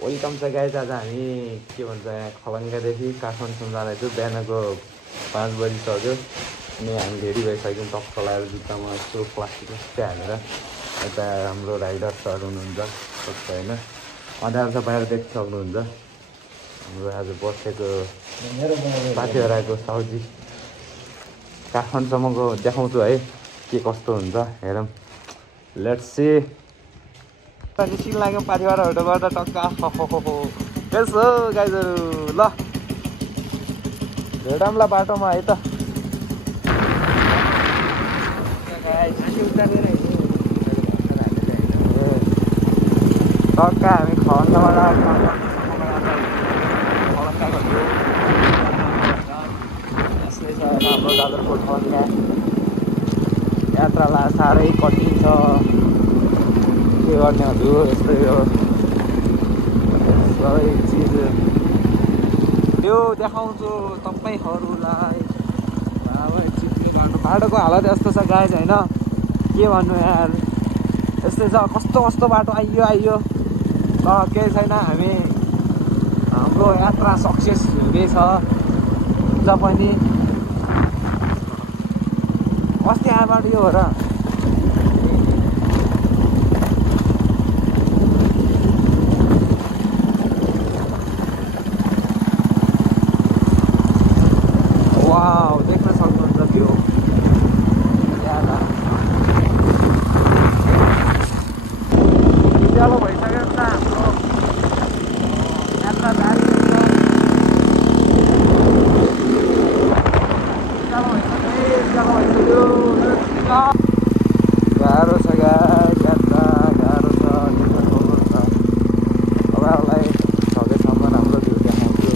Welcome छ guys. आज हामी के भन्छ यहाँ खलङ्गादेखि काठमाडौँसम्म जाँदैछु। बिहानको 5 बजिसक्यो अनि हामी रेडी भइसक्यौँ। टक्क लगाएर जुत्तामा यस्तो प्लास्टिक हालेर। यता हाम्रो राइडर सर हुनुहुन्छ कस्तो होइन, अँध्यारो त बाहिर देख्न सक्नुहुन्छ। हाम्रो आज बसेको पाथिभराको साउजी काठमाडौँसम्मको देखाउँछु है के कस्तो हुन्छ हेरौँ। Let's see. निस्किन लाग्यौँ पाथिभरा होटलबाट टक्क। यसो गाइजहरू ल भेटौँला बाटोमा है त। टक्क हामी खलङ्गाबाट यस्तै छ हाम्रो जाजरकोट खलङ्गा यात्रा साह्रै कठिन छ। के गर्ने हजुर, यस्तै हो सबै चिज। यो देखाउँछु तपाईँहरूलाई। बाटोको हालत यस्तो छ गाइज होइन, के भन्नु यार। यस्तै छ, कस्तो कस्तो बाटो आइयो तर केही छैन। हामी हाम्रो यात्रा सक्सेस हुँदैछ पनि। अस्ति आएबाट यो हो र देख्न सक्नुहुन्छ त्यो उज्यालो भइसक्यो त हाम्रो यात्रा जारी हुन्छ। गाह्रो छ गाइस, यात्रा गाह्रो छ। तपाईँहरूलाई सकेसम्म राम्रो भ्यू देखाउँछु।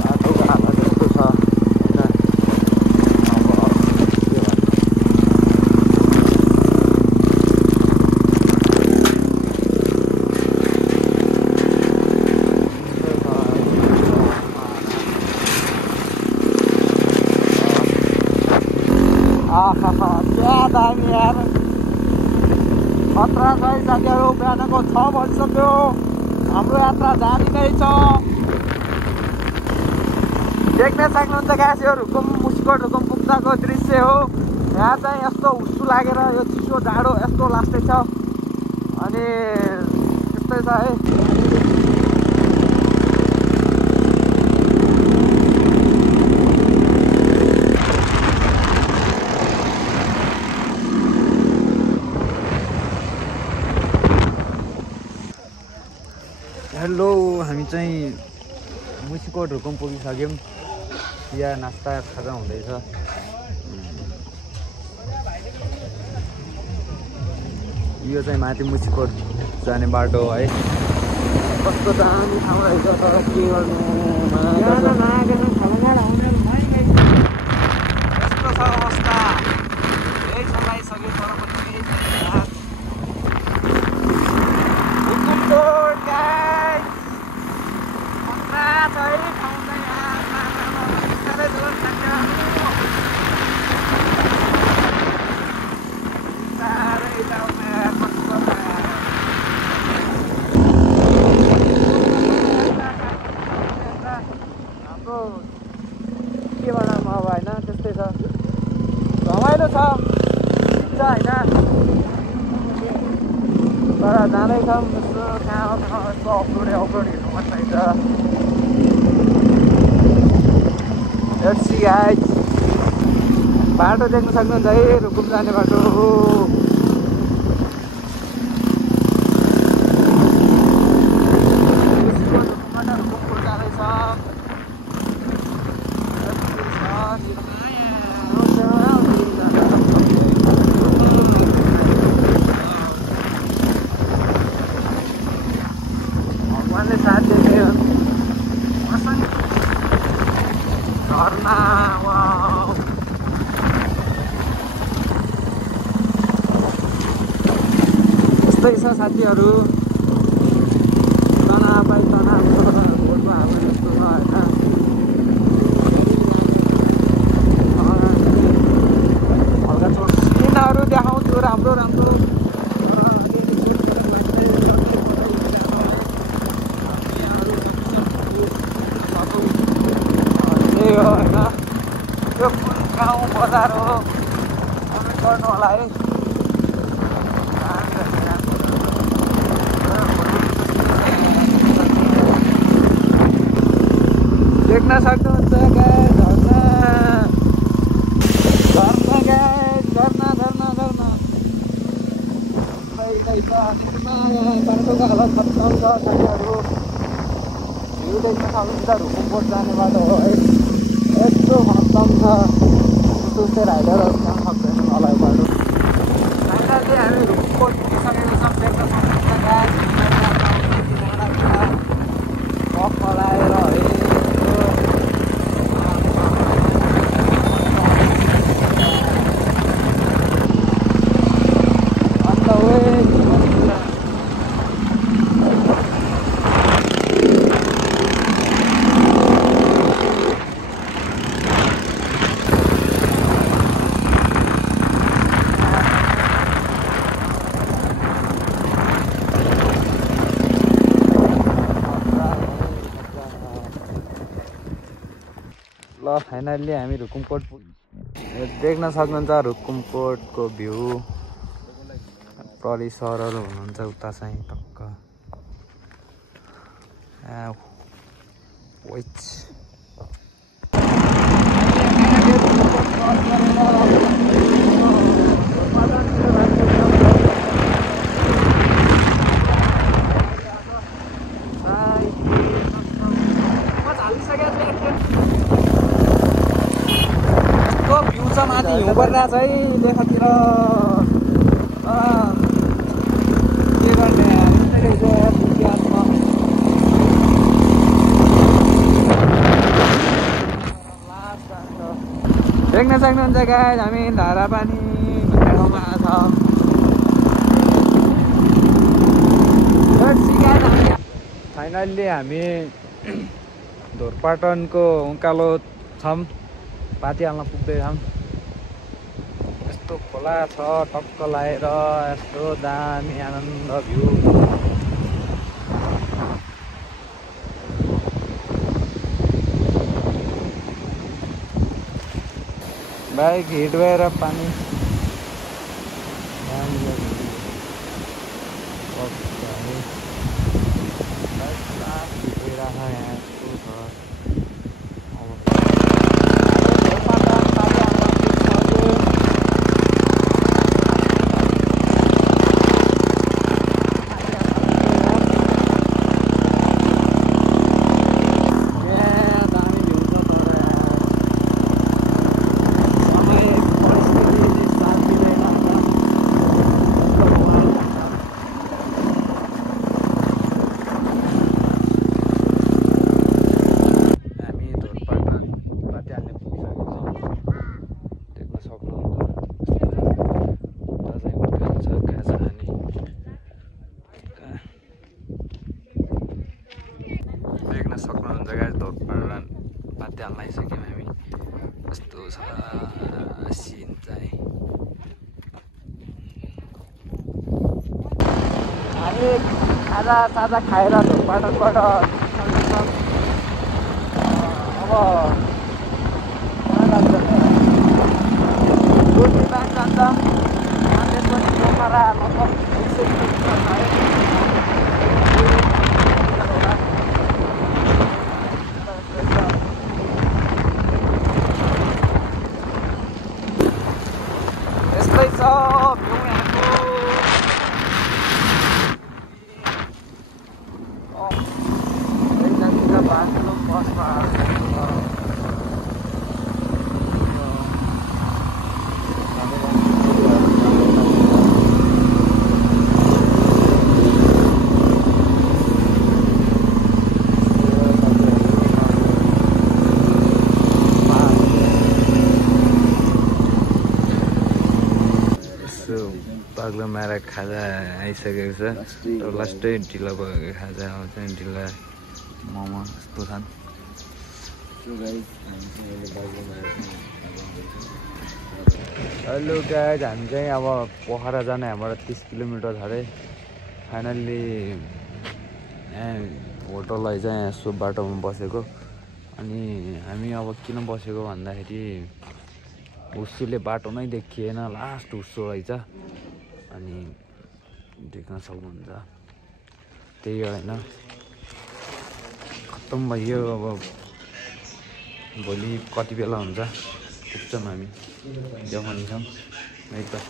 बाटोको हालत यस्तो छ होइन। क्या दामी यार, खतरा छ है साथीहरू। बिहानको 6 बजिसक्यो, हाम्रो यात्रा जारी नै छ। देख्न सक्नुहुन्छ गाइस, यो मुसिकोट रुकुम पुग्दाको दृश्य हो। यहाँ चाहिँ यस्तो हुस्सु लागेर यो चिसो जाडो यस्तो लाग्दैछ अनि त्यस्तै छ है। हेलो, हामी चाहिँ मुसिकोट रुकुम पुगिसक्यौँ। चिया नास्ता खाजा हुँदैछ। यो चाहिँ माथि मुसिकोट जाने बाटो है। कस्तो दामी ठाउँ रहेछ तर के गर्नु। यस्तो छ अवस्था, यही चलाइसक्यो तर पनि केही छैन। के बनाऊँ अब होइन, त्यस्तै छ। रमाइलो छ होइन, तर जाँदैछौँ यस्तो कहाँ यस्तो अप्रोड हिँड्नु मन लाग्छ। Let's see guys. बाटो देख्न सक्नुहुन्छ है, रुकुम जाने बाटो हो। भगवानले साथ दियो। झरना वाउ, यस्तै छ साथीहरू। तनाव फोटो हाम्रो यस्तो छ होइन। हल्का छोटो सिनहरू देखाउँछु राम्रो राम्रो। बजार हो कमेन्ट गर्नु होला है। देख्न सक्नुहुन्छ गाइस झर्ना झर्ना गाइस झर्ना झर्ना झर्ना बाटोको हालत खत्तम छ साथीहरू। भ्यू देख्न सक्नुहुन्छ रुकुमकोट जाने बाटो हो है यस्तो खत्तम छ सुस्ते राइडरहरू जान सक्दैन होला यो बाटो। फाइनली हामी रुकुमकोट पुगिसकेको छौँ। देख्न सक्नुहुन्छ गाइस पक लगाएर है ल फाइनल्ली हामी रुकुमकोट देख्न सक्नुहुन्छ रुकुमकोटको भ्यू। प्रहरी सरहरू हुनुहुन्छ उता चाहिँ टक्क माथि हिउँ परिरहेछ है लेखातिर के गर्ने देख्न सक्नुहुन्छ गाइस हामी धारापानी भन्ने ठाउँमा छ। फाइनल्ली हामी धोरपाटनको उकालो छौँ पाती हाल्न पुग्दैछौँ। यस्तो खोला छ टक्क लगाएर यस्तो दामी आनन्द भ्यू। बाइक हिट भएर पानी सक्नुहुन्छ गाइस धोरपाटन पाती हाल्न आइसक्यौँ हामी। यस्तो छ सिन चाहिँ हामी खाजा साजा खाएर धोरपाटनबाट अब रोटी बाँक जान्छ त्यसपछि पोखरा मतलब बाग्लो मारा खाजा आइसकेको छ। लास्टै ढिलो भएको खाजा आउँछ ढिला मोमो यस्तो छन्। हेलो गाइस हामी चाहिँ अब पोखरा जाने यहाँबाट 30 किलोमिटर छ अरे। फाइनल्ली होटललाई चाहिँ यसो बाटोमा बसेको। अनि हामी अब किन बसेको भन्दाखेरि हुस्सुले बाटो नै देखिएन लास्ट हुस्सो रहेछ अनि देख्न सक्नुहुन्छ त्यही होइन खत्तम भयो अब भोलि कति बेला हुन्छ पुग्छौँ हामी देखाउनेछौँ है त।